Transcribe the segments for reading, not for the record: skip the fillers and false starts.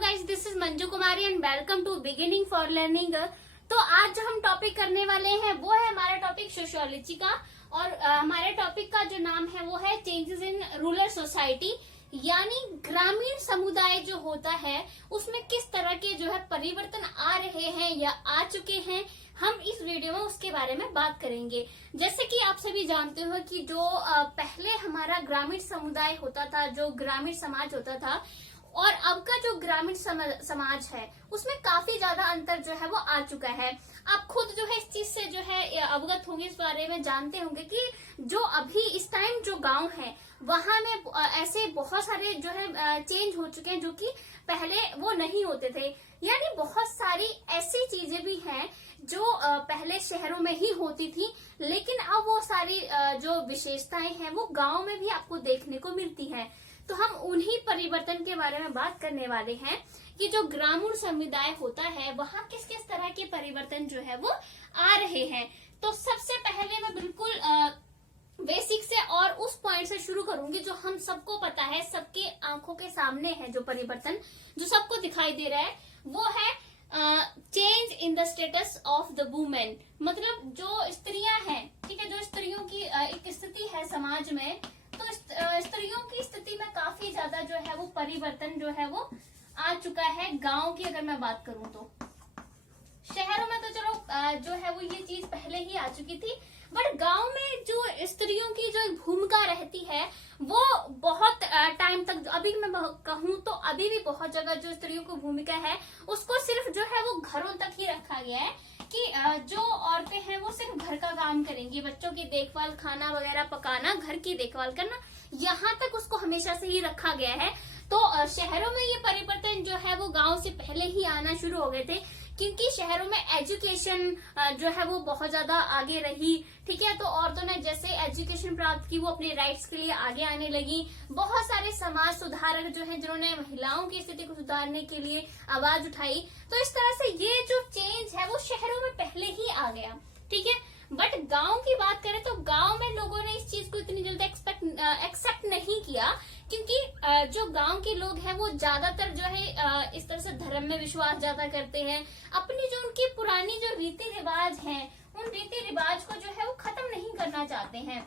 Guys, this is Manju Kumari and welcome to beginning for learning. तो आज जो हम टॉपिक करने वाले हैं वो है हमारा टॉपिक सोशियोलॉजी का। और हमारे टॉपिक का जो नाम है वो है चेंजेस इन रूरल सोसाइटी, यानी ग्रामीण समुदाय जो होता है उसमें किस तरह के जो है परिवर्तन आ रहे हैं या आ चुके हैं। हम इस वीडियो में उसके बारे में बात करेंगे। जैसे कि आप सभी जानते हो कि जो पहले हमारा ग्रामीण समुदाय होता था, जो ग्रामीण समाज होता था, और अब का जो ग्रामीण समाज है उसमें काफी ज्यादा अंतर जो है वो आ चुका है। आप खुद जो है इस चीज से जो है अवगत होंगे, इस बारे में जानते होंगे कि जो अभी इस टाइम जो गांव है वहां में ऐसे बहुत सारे जो है चेंज हो चुके हैं जो कि पहले वो नहीं होते थे। यानी बहुत सारी ऐसी चीजें भी हैं जो पहले शहरों में ही होती थी, लेकिन अब वो सारी जो विशेषताएं हैं वो गांव में भी आपको देखने को मिलती हैं। तो हम उन्हीं परिवर्तन के बारे में बात करने वाले हैं कि जो ग्रामीण समुदाय होता है वहाँ किस किस तरह के परिवर्तन जो है वो आ रहे हैं। तो सबसे पहले मैं बिल्कुल बेसिक से और उस पॉइंट से शुरू करूंगी जो हम सबको पता है, सबके आंखों के सामने है। जो परिवर्तन जो सबको दिखाई दे रहा है वो है change in the status of the women. मतलब जो स्त्रियां हैं, ठीक है, जो स्त्रियों की एक स्थिति है समाज में, तो स्त्रियों की स्थिति में काफी ज्यादा जो है वो परिवर्तन जो है वो आ चुका है। गांव की अगर मैं बात करूं तो शहरों में तो चलो जो है वो ये चीज पहले ही आ चुकी थी, बट गांव में जो स्त्रियों की जो भूमिका रहती है वो बहुत टाइम तक, अभी मैं कहूँ तो अभी भी बहुत जगह जो स्त्रियों की भूमिका है उसको सिर्फ जो है वो घरों तक ही रखा गया है कि जो औरतें हैं वो सिर्फ घर का काम करेंगी, बच्चों की देखभाल, खाना वगैरह पकाना, घर की देखभाल करना, यहाँ तक उसको हमेशा से ही रखा गया है। तो शहरों में ये परिवर्तन जो है वो गांव से पहले ही आना शुरू हो गए थे, क्योंकि शहरों में एजुकेशन जो है वो बहुत ज्यादा आगे रही, ठीक है। तो औरतों ने जैसे एजुकेशन प्राप्त की वो अपने राइट्स के लिए आगे आने लगी। बहुत सारे समाज सुधारक जो हैं जिन्होंने महिलाओं की स्थिति को सुधारने के लिए आवाज उठाई। तो इस तरह से ये जो चेंज है वो शहरों में पहले ही आ गया, ठीक है। बट गांव की बात करें तो गांव में लोगों ने इस चीज को इतनी जल्दी एक्सेप्ट नहीं किया, क्योंकि जो गांव के लोग हैं वो ज्यादातर जो है इस तरह से धर्म में विश्वास ज्यादा करते हैं। अपनी जो उनकी पुरानी जो रीति रिवाज हैं उन रीति रिवाज को जो है वो खत्म नहीं करना चाहते हैं।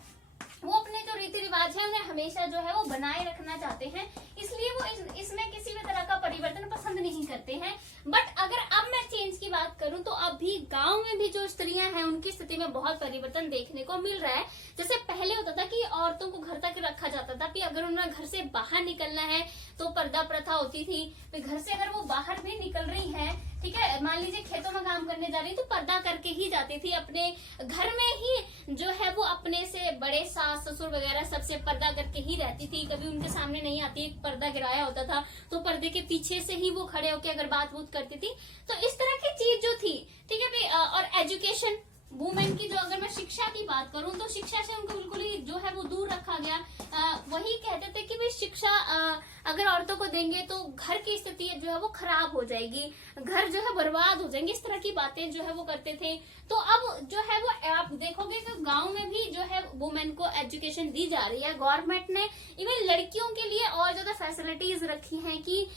वो अपने जो रीति रिवाज है उन्हें हमेशा जो है वो बनाए रखना चाहते हैं, इसलिए वो इसमें किसी भी तरह का परिवर्तन पसंद नहीं करते हैं। बट अगर अब मैं चेंज की बात करूं तो अभी गांव में भी जो स्त्रियां हैं उनकी स्थिति में बहुत परिवर्तन देखने को मिल रहा है। जैसे पहले होता था कि औरतों को घर तक रखा जाता था कि अगर उन्हें घर से बाहर निकलना है तो पर्दा प्रथा होती थी। घर से अगर वो बाहर भी निकल रही है, ठीक है, मान लीजिए खेतों में काम करने जा रही तो पर्दा करके ही जाती थी। अपने घर में ही जो है वो अपने से बड़े सास ससुर वगैरह सबसे पर्दा करके ही रहती थी, कभी उनके सामने नहीं आती। पर्दा गिराया होता था तो पर्दे के पीछे से ही वो खड़े होकर अगर बात करती थी। तो इस तरह की चीज जो थी, ठीक है भाई। और एजुकेशन वुमेन की जो अगर मैं शिक्षा की बात करूं तो शिक्षा से उनको बिल्कुल ही जो है वो दूर रखा गया। वही कहते थे कि भाई शिक्षा अगर औरतों को देंगे तो घर की स्थिति जो है वो खराब हो जाएगी, घर जो है बर्बाद हो जाएंगे, इस तरह की बातें जो है वो करते थे। तो अब जो है वो आप देखोगे कि गांव में भी जो है वुमेन को एजुकेशन दी जा रही है। गवर्नमेंट ने इवन लड़कियों के लिए और ज्यादा फैसिलिटीज रखी हैं कि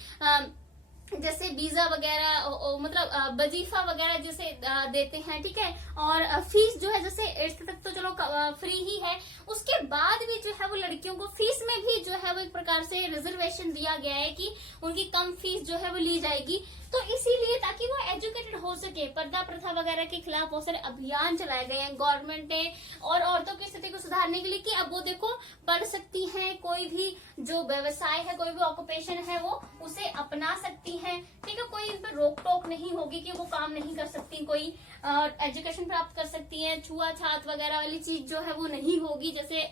जैसे वीजा वगैरह, मतलब वजीफा वगैरह जैसे देते हैं, ठीक है। और फीस जो है जैसे 8th तक तो चलो फ्री ही है, उसके बाद भी जो है वो लड़कियों को फीस में भी जो है वो एक प्रकार से रिजर्वेशन दिया गया है कि उनकी कम फीस जो है वो ली जाएगी। तो इसीलिए ताकि वो एजुकेटेड हो सके, पर्दा प्रथा वगैरह के खिलाफ बहुत सारे अभियान चलाए गए हैं गवर्नमेंट ने और औरतों की स्थिति को सुधारने के लिए कि अब वो देखो पढ़ सकती हैं, कोई भी जो व्यवसाय है, कोई भी ऑक्यूपेशन है वो उसे अपना सकती हैं, ठीक है। कोई इन पर रोक टोक नहीं होगी कि वो काम नहीं कर सकती, कोई एजुकेशन प्राप्त कर सकती हैं। छुआछात वगैरह वाली चीज जो है वो नहीं होगी, जैसे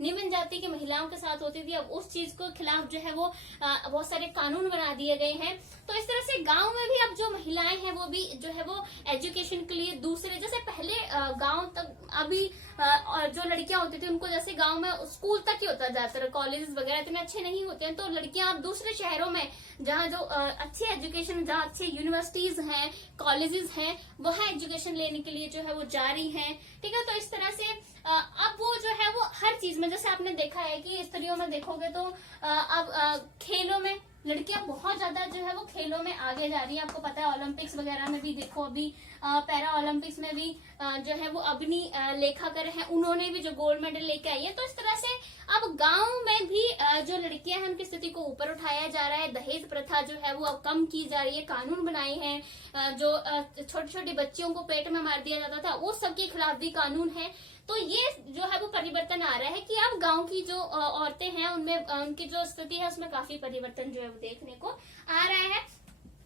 निम्न जाति की महिलाओं के साथ होती थी। अब उस चीज को खिलाफ जो है वो बहुत सारे कानून बना दिए गए हैं। तो इस तरह से गांव में भी अब जो महिलाएं हैं वो भी जो है वो एजुकेशन के लिए दूसरे, जैसे पहले गांव तक अभी जो लड़कियां होती थी उनको जैसे गांव में स्कूल तक ही होता जाता, कॉलेजेस वगैरह इतने अच्छे नहीं होते हैं, तो लड़कियां अब दूसरे शहरों में जहाँ जो अच्छी एजुकेशन, जहाँ अच्छे यूनिवर्सिटीज हैं, कॉलेजेस हैं, वहाँ एजुकेशन लेने के लिए जो है वो जा रही हैं, ठीक है। तो इस तरह से अब वो जो है वो हर चीज में, जैसे आपने देखा है कि स्त्रियों में देखोगे तो अब खेलों में लड़कियां बहुत ज्यादा जो है वो खेलों में आगे जा रही है। आपको पता है ओलंपिक्स वगैरह में भी देखो, अभी पैरा ओलंपिक्स में भी जो है वो अग्नि लेखाकर है, उन्होंने भी जो गोल्ड मेडल लेके आई है। तो इस तरह से अब गांव में भी जो लड़कियां हैं उनकी स्थिति को ऊपर उठाया जा रहा है। दहेज प्रथा जो है वो अब कम की जा रही है, कानून बनाए हैं। जो छोटी छोटी बच्चियों को पेट में मार दिया जाता था, वो सबके खिलाफ भी कानून है। तो ये जो है वो परिवर्तन आ रहा है कि अब गांव की जो औरतें हैं उनमें उनकी जो स्थिति है उसमें काफी परिवर्तन जो है वो देखने को आ रहा है।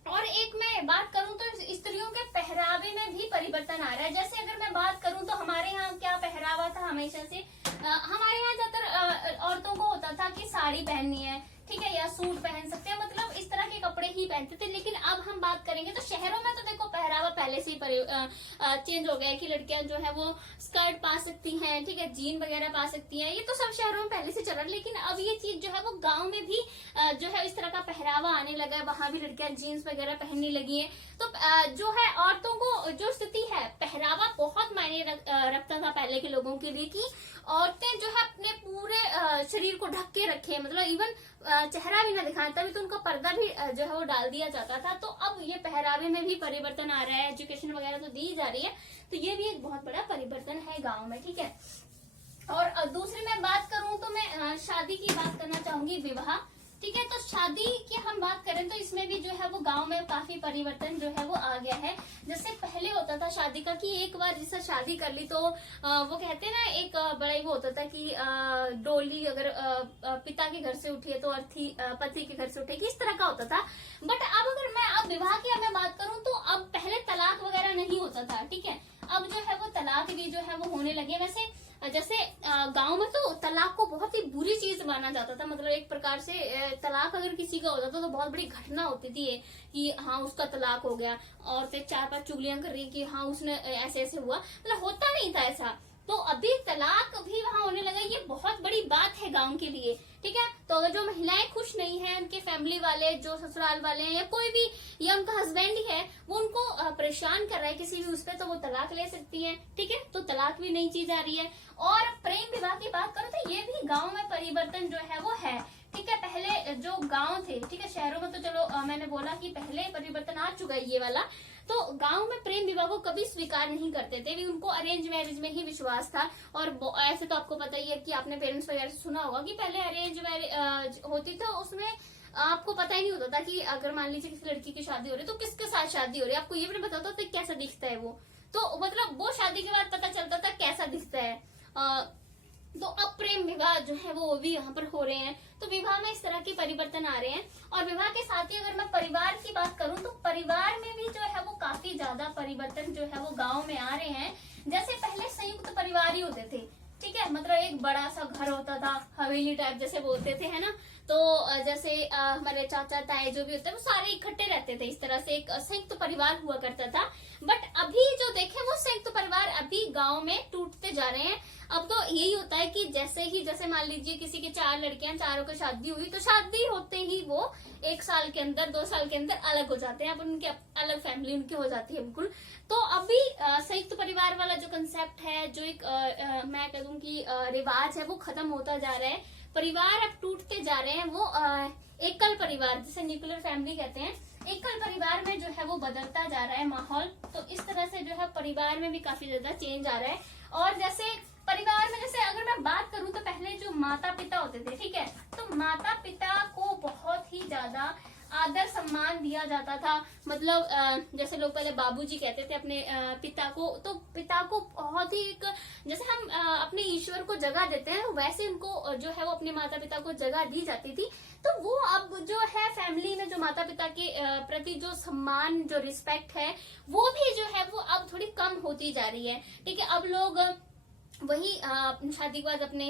और एक मैं बात करूं तो स्त्रियों के पहरावे में भी परिवर्तन आ रहा है। जैसे अगर मैं बात करूं तो हमारे यहाँ क्या पहरावा था हमेशा से, हमारे यहाँ ज्यादातर औरतों को होता था कि साड़ी पहननी है, ठीक है, या सूट पहन सकते हैं, मतलब इस तरह के कपड़े ही पहनते थे। लेकिन अब हम बात करेंगे तो शहरों में तो देखो पहरावा पहले से ही चेंज हो गया है कि लड़कियां जो है वो स्कर्ट पा सकती हैं, ठीक है, जीन वगैरह पा सकती हैं। ये तो सब शहरों में पहले से चल रहा है, लेकिन अब ये चीज जो है वो गांव में भी जो है इस तरह का पहरावा आने लगा है, वहां भी लड़कियां जीन्स वगैरह पहनने लगी है। तो जो है औरतों को जो स्थिति है, पहरावा बहुत मायने रखता था पहले के लोगों के लिए कि औरतें जो है अपने पूरे शरीर को ढक के रखे, मतलब इवन चेहरा भी ना दिखाएं, तभी तो उनका पर्दा भी जो है वो डाल दिया जाता था। तो अब ये पहरावे में भी परिवर्तन आ रहा है, एजुकेशन वगैरह तो दी जा रही है, तो ये भी एक बहुत बड़ा परिवर्तन है गांव में, ठीक है। और दूसरी मैं बात करूं तो मैं शादी की बात करना चाहूंगी, विवाह, ठीक है। तो शादी की हम बात करें तो इसमें भी जो है वो गांव में काफी परिवर्तन जो है वो आ गया है। जैसे पहले होता था शादी का कि एक बार जिससे शादी कर ली तो वो कहते हैं ना, एक बड़ा ही वो होता था कि डोली अगर पिता के घर से उठी है तो अर्थी पति के घर से उठेगी, इस तरह का होता था। बट अब अगर मैं अब विवाह की मैं बात करूं तो अब पहले तलाक वगैरह नहीं होता था, ठीक है, अब जो है वो तलाक भी जो है वो होने लगे। वैसे जैसे गांव में तो तलाक को बहुत ही बुरी चीज माना जाता था, मतलब एक प्रकार से तलाक अगर किसी का होता था तो बहुत बड़ी घटना होती थी कि हाँ उसका तलाक हो गया, और फिर 4-5 चुगलियां कर रही कि हाँ उसने ऐसे ऐसे हुआ, मतलब होता नहीं था ऐसा। तो अभी तलाक भी वहां होने लगा, ये बहुत बड़ी बात है गांव के लिए, ठीक है। तो अगर जो महिलाएं खुश नहीं है, उनके फैमिली वाले, जो ससुराल वाले हैं या कोई भी, या उनका हस्बैंड ही है, वो उनको परेशान कर रहा है किसी भी उस पर, तो वो तलाक ले सकती है, ठीक है। तो तलाक भी नई चीज आ रही है। और प्रेम विवाह की बात करो तो ये भी गाँव में परिवर्तन जो है वो है, ठीक है। पहले जो गांव थे, ठीक है, शहरों में तो चलो मैंने बोला कि पहले परिवर्तन आ चुका है ये वाला। तो गांव में प्रेम विवाह को कभी स्वीकार नहीं करते थे, भी उनको अरेंज मैरिज में ही विश्वास था। और ऐसे तो आपको पता ही है कि आपने पेरेंट्स वगैरह से सुना होगा कि पहले अरेंज मैरिज होती तो उसमें आपको पता ही नहीं होता था कि अगर मान लीजिए किसी लड़की की शादी हो रही है तो किसके साथ शादी हो रही है, आपको ये भी नहीं पता होता था कैसा दिखता है वो, तो मतलब वो शादी के बाद पता चलता था कैसा दिखता है। तो अब प्रेम विवाह जो है वो भी यहाँ पर हो रहे हैं। तो विवाह में इस तरह के परिवर्तन आ रहे हैं। और विवाह के साथ ही अगर मैं परिवार की बात करूं तो परिवार में भी जो है वो काफी ज्यादा परिवर्तन जो है वो गांव में आ रहे हैं। जैसे पहले संयुक्त परिवार ही होते थे, ठीक है, मतलब एक बड़ा सा घर होता था, हवेली टाइप जैसे बोलते थे, है ना। तो जैसे हमारे चाचा ताए जो भी होते हैं वो सारे इकट्ठे रहते थे, इस तरह से एक संयुक्त परिवार हुआ करता था। बट अभी जो देखे वो संयुक्त परिवार अभी गांव में टूटते जा रहे हैं। अब तो यही होता है कि जैसे मान लीजिए किसी के 4 लड़कियां, चारों की शादी हुई, तो शादी होते ही वो 1 साल के अंदर 2 साल के अंदर अलग हो जाते हैं, अब उनके अलग फैमिली उनकी हो जाती है बिल्कुल। तो अभी संयुक्त परिवार वाला जो कंसेप्ट है, जो एक मैं कह दूं कि रिवाज है, वो खत्म होता जा रहा है। परिवार अब टूटते जा रहे हैं। वो एकल परिवार, जिसे न्यूक्लियर फैमिली कहते हैं, एकल परिवार में जो है वो बदलता जा रहा है माहौल। तो इस तरह से जो है परिवार में भी काफी ज्यादा चेंज आ रहा है। और जैसे परिवार में, जैसे अगर मैं बात करूं तो पहले जो माता पिता होते थे, ठीक है, तो माता पिता को बहुत ही ज्यादा आदर सम्मान दिया जाता था। मतलब जैसे लोग पहले बाबूजी कहते थे अपने पिता को, तो पिता को बहुत ही एक, जैसे हम अपने ईश्वर को जगह देते हैं वैसे उनको जो है वो अपने माता पिता को जगह दी जाती थी। तो वो अब जो है फैमिली में जो माता पिता के प्रति जो सम्मान, जो रिस्पेक्ट है, वो भी जो है वो अब थोड़ी कम होती जा रही है, ठीक है। अब लोग वही शादी के बाद अपने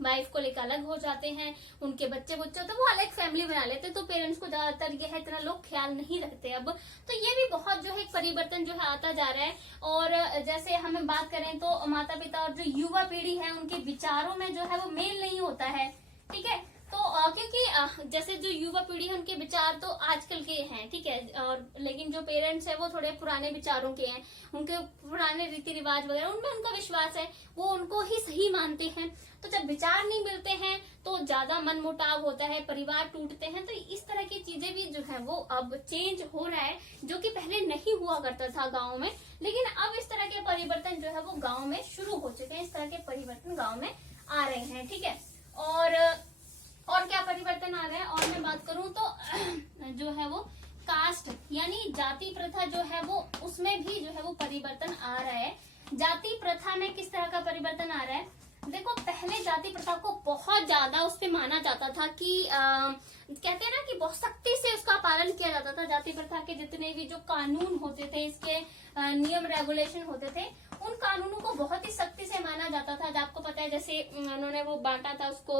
वाइफ को लेकर अलग हो जाते हैं, उनके बच्चे होते हैं, वो अलग फैमिली बना लेते हैं। तो पेरेंट्स को ज्यादातर ये है इतना लोग ख्याल नहीं रखते अब। तो ये भी बहुत जो है परिवर्तन जो है आता जा रहा है। और जैसे हमें बात करें तो माता पिता और जो युवा पीढ़ी है उनके विचारों में जो है वो मेल नहीं होता है, ठीक है। तो क्योंकि जैसे जो युवा पीढ़ी है उनके विचार तो आजकल के हैं, ठीक है, और लेकिन जो पेरेंट्स है वो थोड़े पुराने विचारों के हैं, उनके पुराने रीति रिवाज वगैरह उनमें उनका विश्वास है, वो उनको ही सही मानते हैं। तो जब विचार नहीं मिलते हैं तो ज्यादा मन मुटाव होता है, परिवार टूटते हैं। तो इस तरह की चीजें भी जो है वो अब चेंज हो रहा है, जो कि पहले नहीं हुआ करता था गाँव में, लेकिन अब इस तरह के परिवर्तन जो है वो गाँव में शुरू हो चुके हैं। इस तरह के परिवर्तन गाँव में आ रहे हैं, ठीक है। और क्या परिवर्तन आ रहा है, और मैं बात करूं तो जो है वो कास्ट यानी जाति प्रथा जो है वो उसमें भी जो है वो परिवर्तन आ रहा है। जाति प्रथा में किस तरह का परिवर्तन आ रहा है, देखो पहले जाति प्रथा को बहुत ज्यादा उस पे माना जाता था कि कहते हैं ना कि बहुत सख्ती से उसका पालन किया जाता था। जाति प्रथा के जितने भी जो कानून होते थे, इसके नियम रेगुलेशन होते थे, उन कानूनों को बहुत ही सख्ती से माना जाता था। आपको पता है जैसे उन्होंने वो बांटा था उसको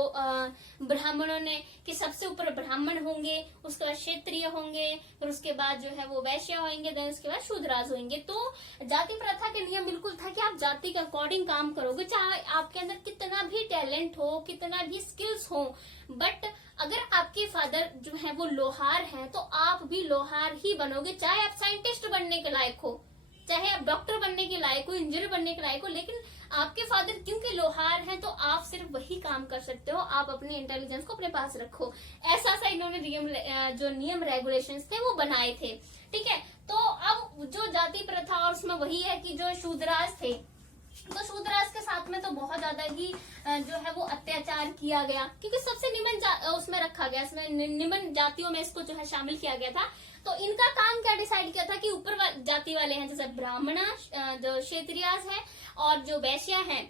ब्राह्मणों ने कि सबसे ऊपर ब्राह्मण होंगे, उसके बाद क्षेत्रीय होंगे, फिर उसके बाद जो है वो वैश्य होंगे, देन उसके बाद शूद्राज होंगे। तो जाति प्रथा के नियम बिल्कुल था कि आप जाति के अकॉर्डिंग काम करोगे, चाहे आपके अंदर कितना भी टैलेंट हो, कितना भी स्किल्स हो, बट अगर आपके फादर जो है वो लोहार हैं तो आप भी लोहार ही बनोगे। चाहे आप साइंटिस्ट बनने के लायक हो, चाहे आप डॉक्टर बनने के लायक हो, इंजीनियर बनने के लायक हो, लेकिन आपके फादर क्योंकि लोहार हैं तो आप सिर्फ वही काम कर सकते हो। आप अपने इंटेलिजेंस को अपने पास रखो, ऐसा सा इन्होंने जो नियम रेगुलेशंस थे वो बनाए थे, ठीक है। तो अब जो जाति प्रथा और उसमें वही है कि जो शूद्राज थे, तो शूद्राज के साथ में तो बहुत ज्यादा ही जो है वो अत्याचार किया गया, क्योंकि सबसे निम्न उसमें रखा गया, इसमें निम्न जातियों में इसको जो है शामिल किया गया था। तो इनका काम क्या डिसाइड किया था कि ऊपर जाति वाले हैं जैसे ब्राह्मण, जो क्षत्रियास है और जो वैश्य हैं,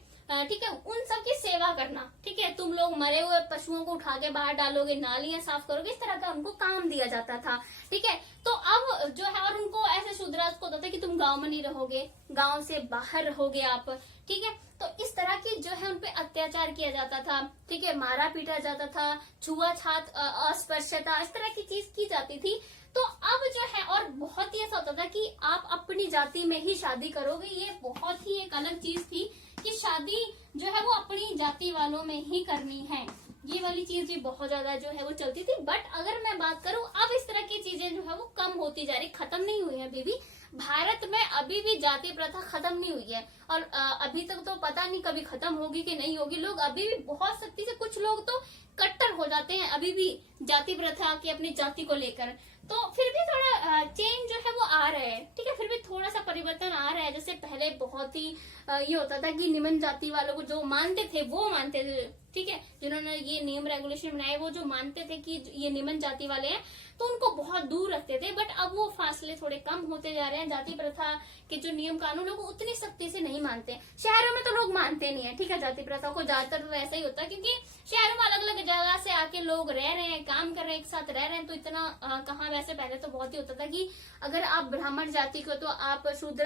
ठीक है, उन सब की सेवा करना, ठीक है। तुम लोग मरे हुए पशुओं को उठा के बाहर डालोगे, नालियां साफ करोगे, इस तरह का उनको काम दिया जाता था, ठीक है। तो अब जो है, और उनको ऐसे शूद्राज को होता था कि तुम गांव में नहीं रहोगे, गांव से बाहर रहोगे आप, ठीक है। तो इस तरह की जो है उनपे अत्याचार किया जाता था, ठीक है, मारा पीटा जाता था, छुआछूत, अस्पृश्यता, इस तरह की चीज की जाती थी। तो अब जो है, और बहुत ही ऐसा होता था कि आप अपनी जाति में ही शादी करोगे, ये बहुत ही एक अलग चीज थी कि शादी जो है वो अपनी जाति वालों में ही करनी है। ये वाली चीज भी बहुत ज्यादा जो है वो चलती थी। बट अगर मैं बात करूं, अब इस तरह की चीजें जो है वो कम होती जा रही, खत्म नहीं हुई है अभी भी। भारत में अभी भी जाति प्रथा खत्म नहीं हुई है, और अभी तक तो पता नहीं कभी खत्म होगी कि नहीं होगी। लोग अभी भी बहुत सख्ती से, कुछ लोग तो कट्टर हो जाते हैं अभी भी जाति प्रथा की, अपनी जाति को लेकर। तो फिर भी थोड़ा चेंज जो है वो आ रहा है, ठीक है, फिर भी थोड़ा सा परिवर्तन आ रहा है। जैसे पहले बहुत ही ये होता था कि निम्न जाति वालों को जो मानते थे वो मानते थे, ठीक है, जिन्होंने ये नियम रेगुलेशन बनाए वो जो मानते थे कि ये निम्न जाति वाले हैं तो उनको बहुत दूर रखते थे। बट अब वो फासले थोड़े कम होते जा रहे हैं। जाति प्रथा के जो नियम कानून लोग उतनी सख्ती से नहीं मानते। शहरों में तो लोग मानते नहीं है, ठीक है, जाति प्रथा को ज्यादातर तो ऐसा ही होता है, क्योंकि शहरों में अलग अलग जगह से आके लोग रह रहे हैं, काम कर रहे हैं, एक साथ रह रहे हैं। तो इतना कहाँ, वैसे पहले तो बहुत ही होता था कि अगर आप ब्राह्मण जाति को, तो आप शूद्र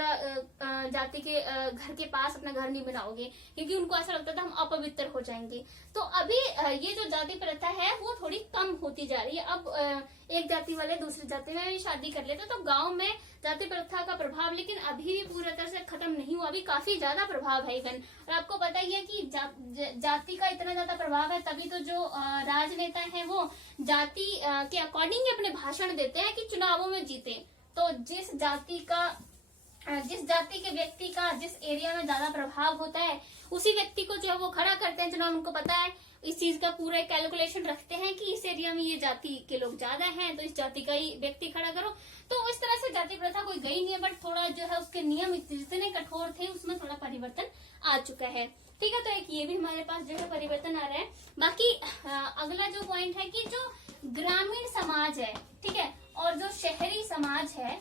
जाति के घर के पास अपना घर नहीं बनाओगे, क्योंकि उनको ऐसा लगता था हम अपवित्र हो जाएंगे। तो अभी ये जो जाति प्रथा है वो थोड़ी कम होती जा रही है। अब एक जाति वाले दूसरी जाति में भी शादी कर लेते, तो गांव में जाति प्रथा का प्रभाव लेकिन अभी भी पूरी तरह से खत्म नहीं हुआ, अभी काफी ज्यादा प्रभाव है इवन। और आपको पता ही है कि जाति का इतना ज्यादा प्रभाव है, तभी तो जो राजनेता हैं वो जाति के अकॉर्डिंग अपने भाषण देते हैं कि चुनावों में जीते। तो जिस जाति के व्यक्ति का जिस एरिया में ज्यादा प्रभाव होता है, उसी व्यक्ति को जो है वो खड़ा करते हैं चुनाव। उनको पता है, इस चीज का पूरा कैलकुलेशन रखते हैं कि इस एरिया में ये जाति के लोग ज्यादा हैं, तो इस जाति का ही व्यक्ति खड़ा करो। तो इस तरह से जाति प्रथा कोई गई नहीं है, बट थोड़ा जो है उसके नियम जितने कठोर थे उसमें थोड़ा परिवर्तन आ चुका है, ठीक है। तो एक ये भी हमारे पास जो है परिवर्तन आ रहा है। बाकी अगला जो पॉइंट है कि जो ग्रामीण समाज है, ठीक है, और जो शहरी समाज है,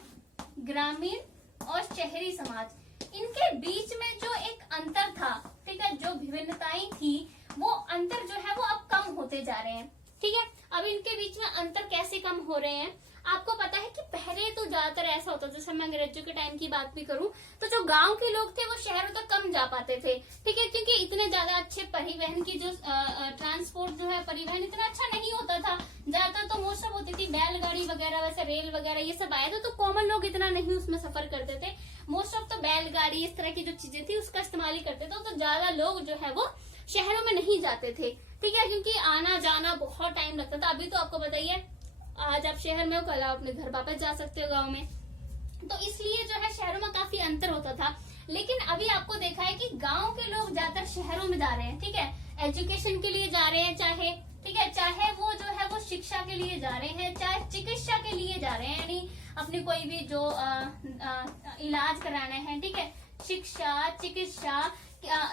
ग्रामीण और शहरी समाज, इनके बीच में जो एक अंतर था, ठीक है, जो विभिन्नताएं थी, वो अंतर जो है वो अब कम होते जा रहे हैं, ठीक है। अब इनके बीच में अंतर कैसे कम हो रहे हैं, आपको पता है कि पहले तो ज्यादातर ऐसा होता था, जैसे मैं अंग्रेजों के टाइम की बात भी करूं तो जो गांव के लोग थे वो शहरों तक कम जा पाते थे, ठीक है, क्योंकि इतने ज्यादा अच्छे परिवहन की जो ट्रांसपोर्ट जो है, परिवहन इतना अच्छा नहीं होता था। ज्यादातर तो मोस्ट ऑफ होती थी बैलगाड़ी वगैरह, वैसे रेल वगैरह ये सब आया था, तो कॉमन लोग इतना नहीं उसमें सफर करते थे। मोस्ट ऑफ तो बैलगाड़ी इस तरह की जो चीजें थी उसका इस्तेमाल ही करते थे। तो ज्यादा लोग जो है वो शहरों में नहीं जाते थे, ठीक है, क्योंकि आना जाना बहुत टाइम लगता था। अभी तो आपको बताइए, आज आप शहर में हो, कल आप अपने घर वापस जा सकते हो गाँव में, तो इसलिए जो है शहरों में काफी अंतर होता था। लेकिन अभी आपको देखा है कि गांव के लोग ज्यादातर शहरों में जा रहे हैं, ठीक है, एजुकेशन के लिए जा रहे हैं, चाहे, ठीक है, चाहे वो जो है वो शिक्षा के लिए जा रहे हैं, चाहे चिकित्सा के लिए जा रहे हैं, यानी अपनी कोई भी जो इलाज कराना है, ठीक है, शिक्षा, चिकित्सा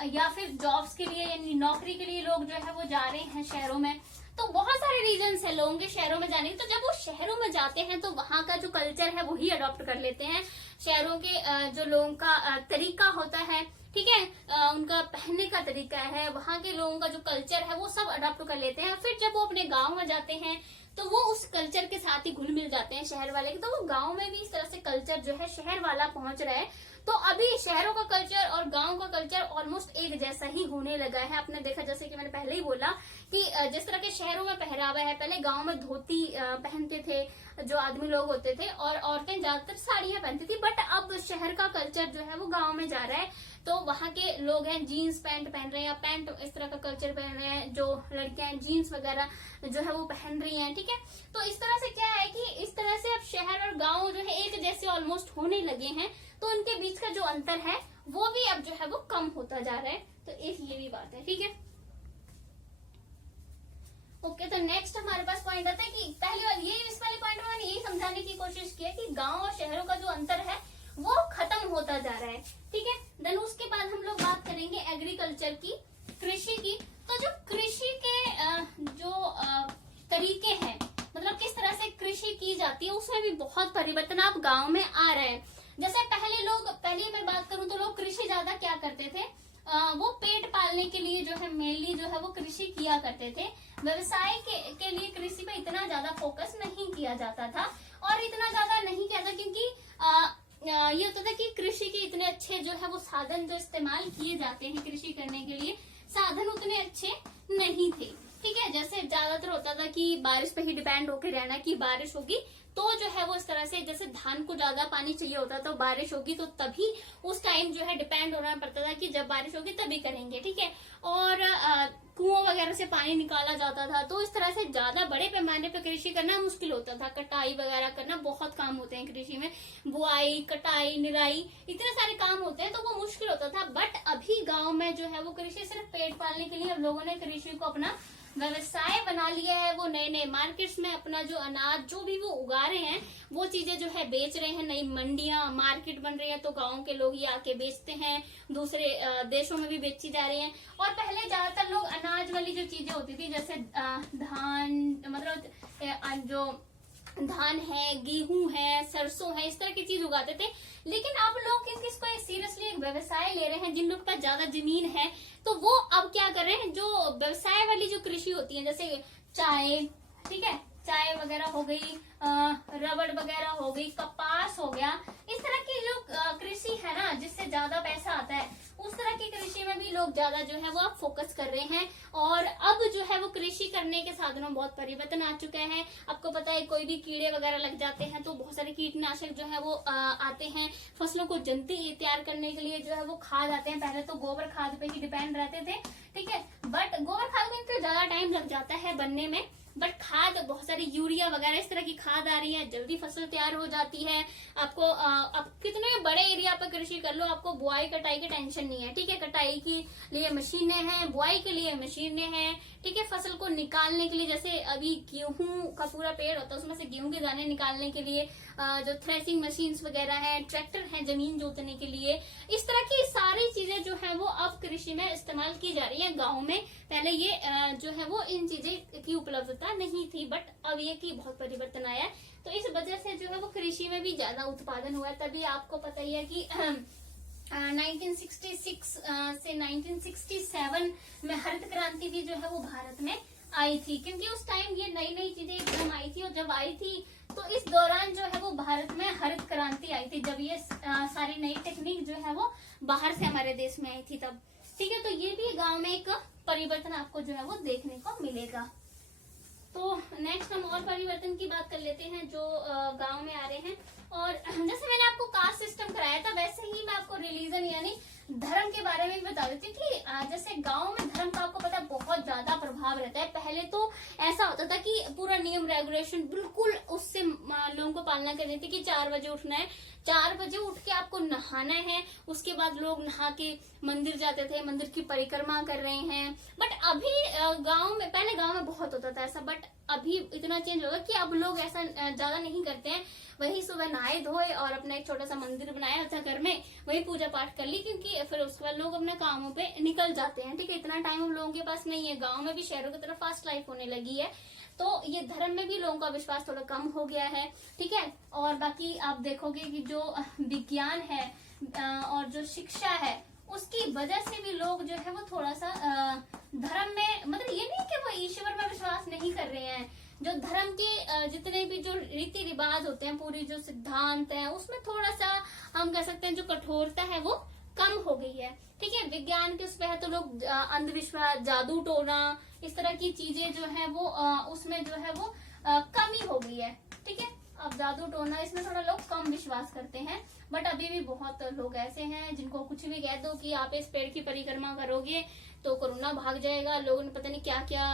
या फिर जॉब्स के लिए यानी नौकरी के लिए लोग जो है वो जा रहे हैं शहरों में। तो बहुत सारे रीजंस है लोगों के शहरों में जाने के। तो जब वो शहरों में जाते हैं तो वहां का जो कल्चर है वही अडॉप्ट कर लेते हैं। शहरों के जो लोगों का तरीका होता है, ठीक है, उनका पहनने का तरीका है, वहां के लोगों का जो कल्चर है वो सब अडॉप्ट कर लेते हैं। फिर जब वो अपने गाँव में जाते हैं तो वो उस कल्चर के साथ ही घुल मिल जाते हैं शहर वाले के। तो वो गाँव में भी इस तरह से कल्चर जो है शहर वाला पहुंच रहा है। तो अभी शहरों का कल्चर और गांव का कल्चर ऑलमोस्ट एक जैसा ही होने लगा है। आपने देखा, जैसे कि मैंने पहले ही बोला कि जिस तरह के शहरों में पहरावा है, पहले गांव में धोती पहनते थे जो आदमी लोग होते थे, और औरतें ज्यादातर साड़ियां पहनती थी। बट अब शहर का कल्चर जो है वो गांव में जा रहा है, तो वहां के लोग हैं जीन्स पैंट पहन रहे हैं, या पैंट इस तरह का कल्चर पहन रहे हैं। जो लड़कियां हैं जीन्स वगैरह जो है वो पहन रही हैं, ठीक है। तो इस तरह से क्या है कि इस तरह से अब शहर और गाँव जो है एक जैसे ऑलमोस्ट होने लगे हैं। तो उनके बीच का जो अंतर है वो भी अब जो है वो कम होता जा रहा है। तो एक ये भी बात है, ठीक है। ओके, तो नेक्स्ट हमारे पास पॉइंट आता है कि पहली बार ये इस वाले पॉइंट में मैंने यही समझाने की कोशिश की है कि गांव और शहरों का जो अंतर है वो खत्म होता जा रहा है, ठीक है। देन उसके बाद हम लोग बात करेंगे एग्रीकल्चर की, कृषि की। तो जो कृषि के जो तरीके हैं, मतलब किस तरह से कृषि की जाती है, उसमें भी बहुत परिवर्तन अब गाँव में आ रहा है। जैसे पहले मैं बात करूं तो लोग कृषि ज्यादा क्या करते थे, वो पेट पालने के लिए जो है मेनली जो है वो कृषि किया करते थे। व्यवसाय के लिए कृषि पे इतना ज्यादा फोकस नहीं किया जाता था, और इतना ज्यादा नहीं किया था क्योंकि ये होता था कि कृषि के इतने अच्छे जो है वो साधन जो इस्तेमाल किए जाते हैं कृषि करने के लिए, साधन उतने अच्छे नहीं थे, ठीक है। जैसे ज्यादातर होता था कि बारिश पे ही डिपेंड होकर रहना, कि बारिश होगी तो जो है वो इस तरह से, जैसे धान को ज्यादा पानी चाहिए होता तो बारिश होगी तो तभी उस टाइम जो है डिपेंड होना पड़ता था कि जब बारिश होगी तभी करेंगे, ठीक है। और कुओं वगैरह से पानी निकाला जाता था। तो इस तरह से ज्यादा बड़े पैमाने पर कृषि करना मुश्किल होता था। कटाई वगैरह करना, बहुत काम होते हैं कृषि में, बुआई, कटाई, निराई, इतने सारे काम होते हैं, तो वो मुश्किल होता था। बट अभी गाँव में जो है वो कृषि सिर्फ पेट पालने के लिए अब लोगों ने कृषि को अपना व्यवसाय बना लिया है। वो नए नए मार्केट्स में अपना जो अनाज जो भी वो उगा रहे हैं वो चीजें जो है बेच रहे हैं। नई मंडियां, मार्केट बन रही है, तो गांव के लोग ये आके बेचते हैं, दूसरे देशों में भी बेची जा रही हैं। और पहले ज्यादातर लोग अनाज वाली जो चीजें होती थी, जैसे धान, मतलब जो धान है, गेहूं है, सरसों है, इस तरह की चीज उगाते थे। लेकिन अब लोग इसको सीरियसली एक व्यवसाय ले रहे हैं। जिन लोग के पास ज्यादा जमीन है तो वो अब क्या कर रहे हैं, जो व्यवसाय वाली जो कृषि होती है, जैसे चाय, ठीक है, चाय वगैरह हो गई, रबड़ वगैरह हो गई, कपास हो गया, इस तरह की जो कृषि है ना जिससे ज्यादा पैसा आता है, उस तरह की कृषि में भी लोग ज्यादा जो है वो अब फोकस कर रहे हैं। और अब जो है वो कृषि करने के साधनों में बहुत परिवर्तन आ चुका है। आपको पता है कोई भी कीड़े वगैरह लग जाते हैं तो बहुत सारे कीटनाशक जो है वो आते हैं। फसलों को जल्दी तैयार करने के लिए जो है वो खाद आते हैं। पहले तो गोबर खाद पे ही डिपेंड रहते थे, ठीक है, बट गोबर खाद में तो ज्यादा टाइम लग जाता है बनने में। बट खाद, बहुत सारी यूरिया वगैरह इस तरह की खाद आ रही है, जल्दी फसल तैयार हो जाती है। आपको आप कितने बड़े एरिया पर कृषि कर लो, आपको बुआई कटाई की टेंशन नहीं है, ठीक है। कटाई के लिए मशीनें हैं, बुआई के लिए मशीनें हैं, ठीक है। फसल को निकालने के लिए, जैसे अभी गेहूं का पूरा पेड़ होता है उसमें से गेहूं के दाने निकालने के लिए जो थ्रेसिंग मशीन्स वगैरह हैं, ट्रैक्टर हैं जमीन जोतने के लिए, इस तरह की सारी चीजें जो है वो अब कृषि में इस्तेमाल की जा रही है गाँव में। पहले ये जो है वो इन चीजें की उपलब्धता नहीं थी, बट अब ये की बहुत परिवर्तन आया है। तो इस वजह से जो है वो कृषि में भी ज्यादा उत्पादन हुआ है। तभी आपको पता ही है कि 1966 से 1967 में हरित क्रांति भी जो है वो भारत में आई थी, क्योंकि उस टाइम ये नई नई चीजें एकदम आई थी। और जब आई थी तो इस दौरान जो है वो भारत में हरित क्रांति आई थी, जब ये सारी नई टेक्निक जो है वो बाहर से हमारे देश में आई थी तब, ठीक है। तो ये भी गांव में एक परिवर्तन आपको जो है वो देखने को मिलेगा। तो नेक्स्ट हम और परिवर्तन की बात कर लेते हैं जो गांव में आ रहे हैं। और जैसे मैंने आपको कास्ट सिस्टम कराया था, वैसे ही मैं आपको रिलीजन यानी धर्म के बारे में भी बता देती हूँ कि जैसे गांव में धर्म का प्रभाव रहता है। पहले तो ऐसा होता था कि पूरा नियम रेगुलेशन बिल्कुल उससे लोगों को पालना करनी थी कि 4 बजे उठना है, 4 बजे उठ के आपको नहाना है, उसके बाद लोग नहा के मंदिर जाते थे, मंदिर की परिक्रमा कर रहे हैं। बट अभी गांव में, पहले गांव में बहुत होता था ऐसा, बट अभी इतना चेंज होगा कि अब लोग ऐसा ज्यादा नहीं करते हैं। वही सुबह नहाए धोए और अपना एक छोटा सा मंदिर बनाया था घर में, वही पूजा पाठ कर ली, क्योंकि फिर उसके बाद लोग अपने कामों पे निकल जाते हैं। ठीक है, इतना टाइम हम लोगों के पास नहीं है। गाँव में भी शहरों की तरफ फास्ट लाइफ होने लगी है, तो ये धर्म में भी लोगों का विश्वास थोड़ा कम हो गया है। ठीक है, और बाकी आप देखोगे कि जो विज्ञान है और जो शिक्षा है, उसकी वजह से भी लोग जो है वो थोड़ा सा धर्म में, मतलब ये नहीं कि वो ईश्वर में विश्वास नहीं कर रहे हैं, जो धर्म के जितने भी जो रीति रिवाज होते हैं, पूरी जो सिद्धांत है, उसमें थोड़ा सा हम कह सकते हैं जो कठोरता है वो कम हो गई है। ठीक है, विज्ञान के उस पे है तो लोग अंधविश्वास, जादू टोना, इस तरह की चीजें जो है वो उसमें जो है वो कमी हो गई है। ठीक है, अब जादू टोना इसमें थोड़ा लोग कम विश्वास करते हैं, बट अभी भी बहुत लोग ऐसे हैं जिनको कुछ भी कह दो कि आप इस पेड़ की परिक्रमा करोगे तो कोरोना भाग जाएगा। लोगों ने पता नहीं क्या क्या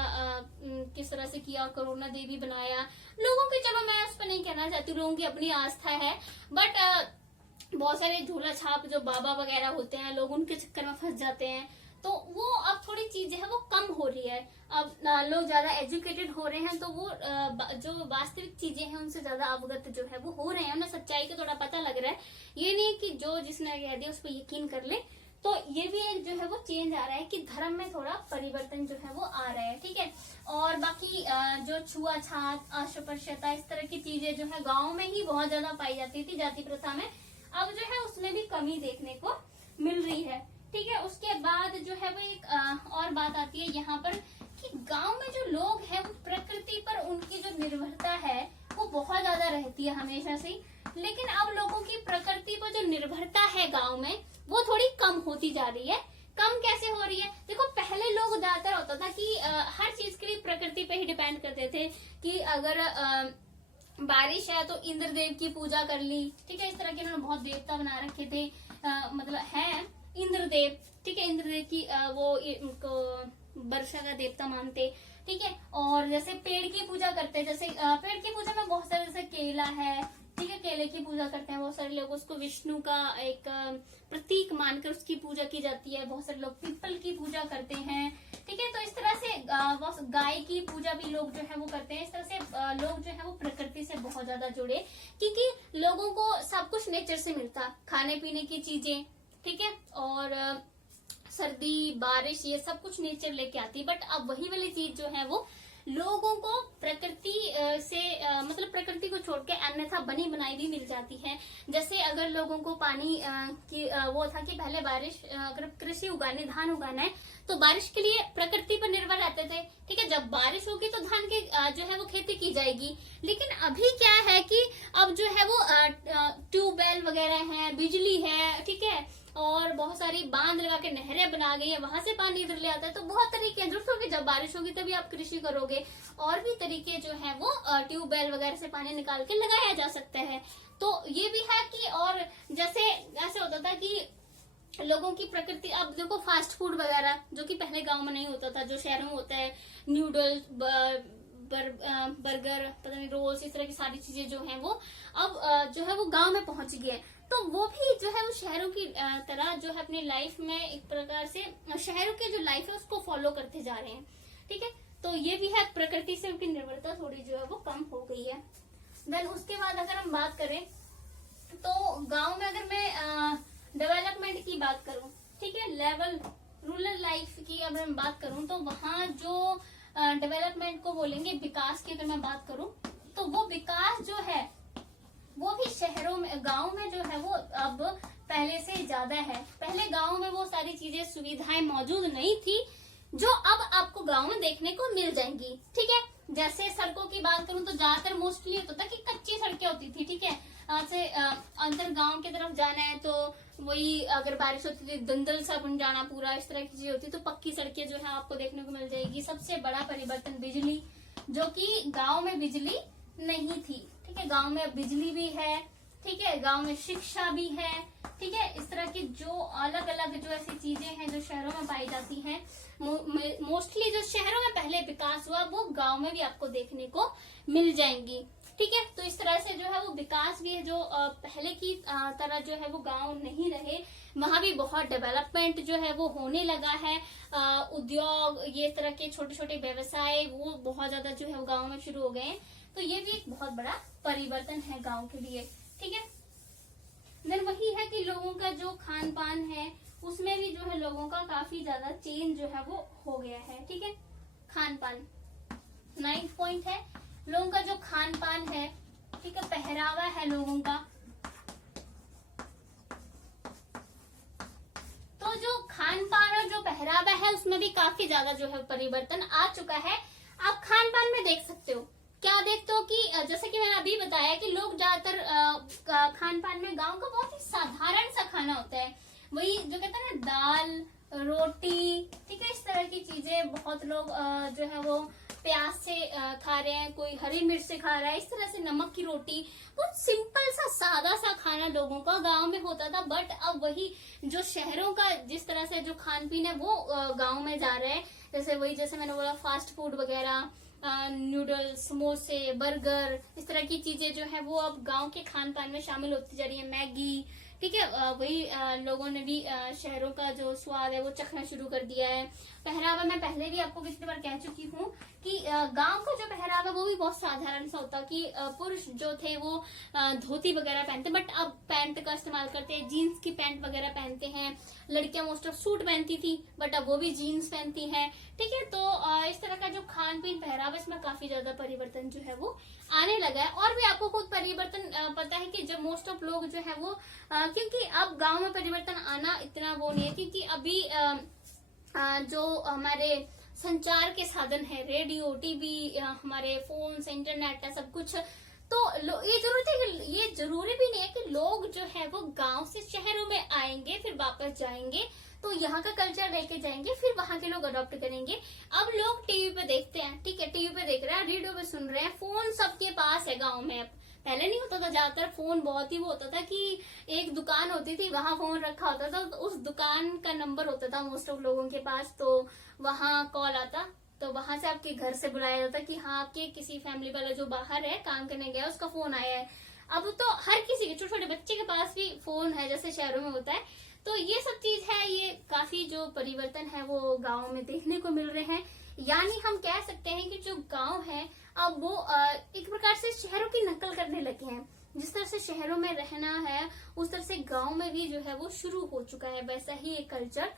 किस तरह से किया, कोरोना देवी बनाया लोगों की। चलो मैं उस पर नहीं कहना चाहती, लोगों की अपनी आस्था है, बट बहुत सारे झूला छाप जो बाबा वगैरह होते हैं, लोग उनके चक्कर में फंस जाते हैं। तो वो अब थोड़ी चीजें है वो कम हो रही है। अब लोग ज्यादा एजुकेटेड हो रहे हैं, तो वो जो वास्तविक चीजें हैं उनसे ज्यादा अवगत जो है वो हो रहे हैं, उन्हें सच्चाई का थोड़ा पता लग रहा है। ये नहीं कि जो जिसने कह दिया उस पर यकीन कर ले। तो ये भी एक जो है वो चेंज आ रहा है कि धर्म में थोड़ा परिवर्तन जो है वो आ रहा है। ठीक है, और बाकी जो छुआछात, अस्पृश्यता, इस तरह की चीजें जो है गाँव में ही बहुत ज्यादा पाई जाती थी जाति प्रथा में, अब जो है उसमें भी कमी देखने को मिल रही है। ठीक है, उसके बाद जो है वो एक और बात आती है यहाँ पर कि गांव में जो लोग हैं वो प्रकृति पर उनकी जो निर्भरता है वो बहुत ज्यादा रहती है हमेशा से। लेकिन अब लोगों की प्रकृति पर जो निर्भरता है गांव में वो थोड़ी कम होती जा रही है। कम कैसे हो रही है? देखो, पहले लोग ज्यादातर होता था कि हर चीज के लिए प्रकृति पे ही डिपेंड करते थे कि अगर बारिश है तो इंद्र देव की पूजा कर ली। ठीक है, इस तरह के उन्होंने बहुत देवता बना रखे थे, मतलब है इंद्रदेव। ठीक है, इंद्रदेव की वो उनको वर्षा का देवता मानते। ठीक है, और जैसे पेड़ की पूजा करते हैं, जैसे पेड़ की पूजा में बहुत सारे, जैसे केला है, ठीक है, केले की पूजा करते हैं बहुत सारे लोग, उसको विष्णु का एक प्रतीक मानकर उसकी पूजा की जाती है। बहुत सारे लोग पीपल की पूजा करते हैं। ठीक है, तो इस तरह से गाय की पूजा भी लोग जो है वो करते हैं। इस तरह से लोग जो है वो प्रकृति से बहुत ज्यादा जुड़े, क्योंकि लोगों को सब कुछ नेचर से मिलता, खाने पीने की चीजें, ठीक है, और सर्दी बारिश ये सब कुछ नेचर लेके आती है। बट अब वही वाली चीज जो है वो लोगों को प्रकृति से मतलब प्रकृति को छोड़ के अन्यथा बनी बनाई भी मिल जाती है। जैसे अगर लोगों को पानी की वो था कि पहले बारिश, अगर कृषि उगाने, धान उगाना है तो बारिश के लिए प्रकृति पर निर्भर रहते थे। ठीक है, जब बारिश होगी तो धान की जो है वो खेती की जाएगी। लेकिन अभी क्या है कि अब जो है वो ट्यूबवेल वगैरह है, बिजली है, ठीक है, और बहुत सारी बांध लगा के नहरें बना गई है, वहां से पानी इधर ले आता है। तो बहुत तरीके हैं, जरूरत होगी जब बारिश होगी तभी आप कृषि करोगे, और भी तरीके जो है वो ट्यूबवेल वगैरह से पानी निकाल के लगाया जा सकता है। तो ये भी है कि, और जैसे ऐसे होता था कि लोगों की प्रकृति, अब देखो फास्ट फूड वगैरह जो कि पहले गांव में नहीं होता था, जो शहरों में होता है, न्यूडल्स, बर्गर, पता नहीं रोल्स, इस तरह की सारी चीजें जो हैं वो अब जो है वो गांव में पहुंच गई है। तो वो भी जो है वो शहरों की तरह जो है अपनी लाइफ में एक प्रकार से शहरों की जो लाइफ है उसको फॉलो करते जा रहे हैं। ठीक है, तो ये भी है, प्रकृति से उनकी निर्भरता थोड़ी जो है वो कम हो गई है। देन उसके बाद अगर हम बात करें तो गांव में अगर मैं डेवलपमेंट की बात करूं, ठीक है, लेवल रूरल लाइफ की अगर मैं बात करूं तो वहाँ जो डेवलपमेंट को बोलेंगे विकास की अगर मैं बात करूं तो वो विकास जो है वो भी शहरों में, गांव में जो है वो अब पहले से ज्यादा है। पहले गांव में वो सारी चीजें, सुविधाएं मौजूद नहीं थी जो अब आपको गांव में देखने को मिल जाएंगी। ठीक है, जैसे सड़कों की बात करूं तो ज्यादातर मोस्टली होता था कि कच्ची सड़कें होती थी। ठीक है, से अंदर गांव की तरफ जाना है तो वही, अगर बारिश होती थी दंदल सा बन जाना पूरा, इस तरह की चीज होती, तो पक्की सड़कें जो है आपको देखने को मिल जाएगी। सबसे बड़ा परिवर्तन बिजली, जो कि गांव में बिजली नहीं थी। ठीक है, गांव में बिजली भी है। ठीक है, गांव में शिक्षा भी है, ठीक है। इस तरह की जो अलग अलग जो ऐसी चीजें हैं जो शहरों में पाई जाती हैं, मोस्टली जो शहरों में पहले विकास हुआ वो गांव में भी आपको देखने को मिल जाएंगी, ठीक है। तो इस तरह से जो है वो विकास भी है, जो पहले की तरह जो है वो गांव नहीं रहे, वहां भी बहुत डेवलपमेंट जो है वो होने लगा है। उद्योग, ये तरह के छोटे छोटे व्यवसाय वो बहुत ज्यादा जो है वो गाँव में शुरू हो गए हैं। तो ये भी एक बहुत बड़ा परिवर्तन है गाँव के लिए, ठीक है। देन वही है कि लोगों का जो खान पान है उसमें भी जो है लोगों का काफी ज्यादा चेंज जो है वो हो गया है, ठीक है। खान पान 9th पॉइंट है, लोगों का जो खान पान है, ठीक है, पहरावा है लोगों का। तो जो खान पान और जो पहरावा है उसमें भी काफी ज्यादा जो है परिवर्तन आ चुका है। आप खान पान में देख सकते हो, क्या देखते हो कि जैसे कि मैंने अभी बताया कि लोग ज्यादातर खान पान में गांव का बहुत ही साधारण सा खाना होता है, वही जो कहते हैं ना दाल रोटी, ठीक है, इस तरह की चीजें बहुत लोग जो है वो प्याज से खा रहे हैं, कोई हरी मिर्च से खा रहा है, इस तरह से नमक की रोटी, बहुत सिंपल सा सादा सा खाना लोगों का गांव में होता था। बट अब वही जो शहरों का जिस तरह से जो खान पीन है वो गांव में जा रहा है, जैसे मैंने बोला फास्ट फूड वगैरह, नूडल्स, समोसे, बर्गर, इस तरह की चीजें जो है वो अब गांव के खान पान में शामिल होती जा रही है। मैगी, ठीक है, वही लोगों ने भी शहरों का जो स्वाद है वो चखना शुरू कर दिया है। पहरावा मैं पहले भी आपको पिछली बार कह चुकी हूँ कि गांव का जो पहरावा वो भी बहुत साधारण सा होता कि पुरुष जो थे वो धोती वगैरह पहनते, बट अब पैंट का इस्तेमाल करते हैं, जीन्स की पैंट वगैरह पहनते हैं। लड़कियां मोस्ट ऑफ सूट पहनती थी, बट अब वो भी जीन्स पहनती हैं, ठीक है। तो इस तरह का जो खान पीन पहरावा इसमें काफी ज्यादा परिवर्तन जो है वो आने लगा है। और भी आपको खुद परिवर्तन पता है कि जब मोस्ट ऑफ लोग जो है वो क्योंकि अब गांव में परिवर्तन आना इतना वो नहीं है, क्योंकि अभी जो हमारे संचार के साधन है, रेडियो, टीवी, हमारे फोन, इंटरनेट है, सब कुछ, तो ये जरूरी भी नहीं है कि लोग जो है वो गांव से शहरों में आएंगे फिर वापस जाएंगे तो यहाँ का कल्चर लेके जाएंगे, फिर वहां के लोग अडॉप्ट करेंगे। अब लोग टीवी पे देखते हैं, ठीक है, टीवी पे देख रहे हैं, रेडियो पे सुन रहे हैं, फोन सबके पास है गाँव में। पहले नहीं होता था, ज्यादातर फोन बहुत ही वो होता था कि एक दुकान होती थी, वहां फोन रखा होता था, तो उस दुकान का नंबर होता था मोस्ट ऑफ लोगों के पास, तो वहां कॉल आता, तो वहां से आपके घर से बुलाया जाता कि हाँ आपके किसी फैमिली वाला जो बाहर है काम करने गया उसका फोन आया है। अब तो हर किसी के, छोटे छोटे बच्चे के पास भी फोन है जैसे शहरों में होता है। तो ये सब चीज है, ये काफी जो परिवर्तन है वो गाँव में देखने को मिल रहे हैं। यानी हम कह सकते हैं कि जो गाँव है अब वो एक प्रकार से शहरों की नकल करने लगे हैं। जिस तरह से शहरों में रहना है उस तरह से गांव में भी जो है वो शुरू हो चुका है, वैसा ही एक कल्चर।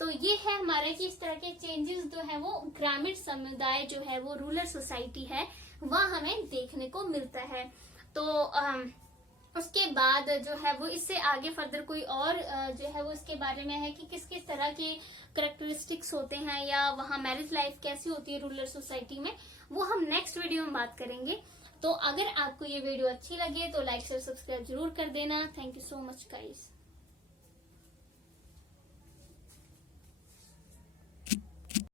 तो ये है हमारे कि इस तरह के चेंजेस जो है वो ग्रामीण समुदाय जो है वो रूरल सोसाइटी है वह हमें देखने को मिलता है। तो उसके बाद जो है वो इससे आगे फर्दर कोई और जो है वो इसके बारे में है कि किस किस तरह के करेक्टरिस्टिक्स होते हैं या वहाँ मैरिज लाइफ कैसी होती है रूरल सोसाइटी में, वो हम नेक्स्ट वीडियो में बात करेंगे। तो अगर आपको ये वीडियो अच्छी लगे तो लाइक शेयर सब्सक्राइब जरूर कर देना। Thank you so much guys.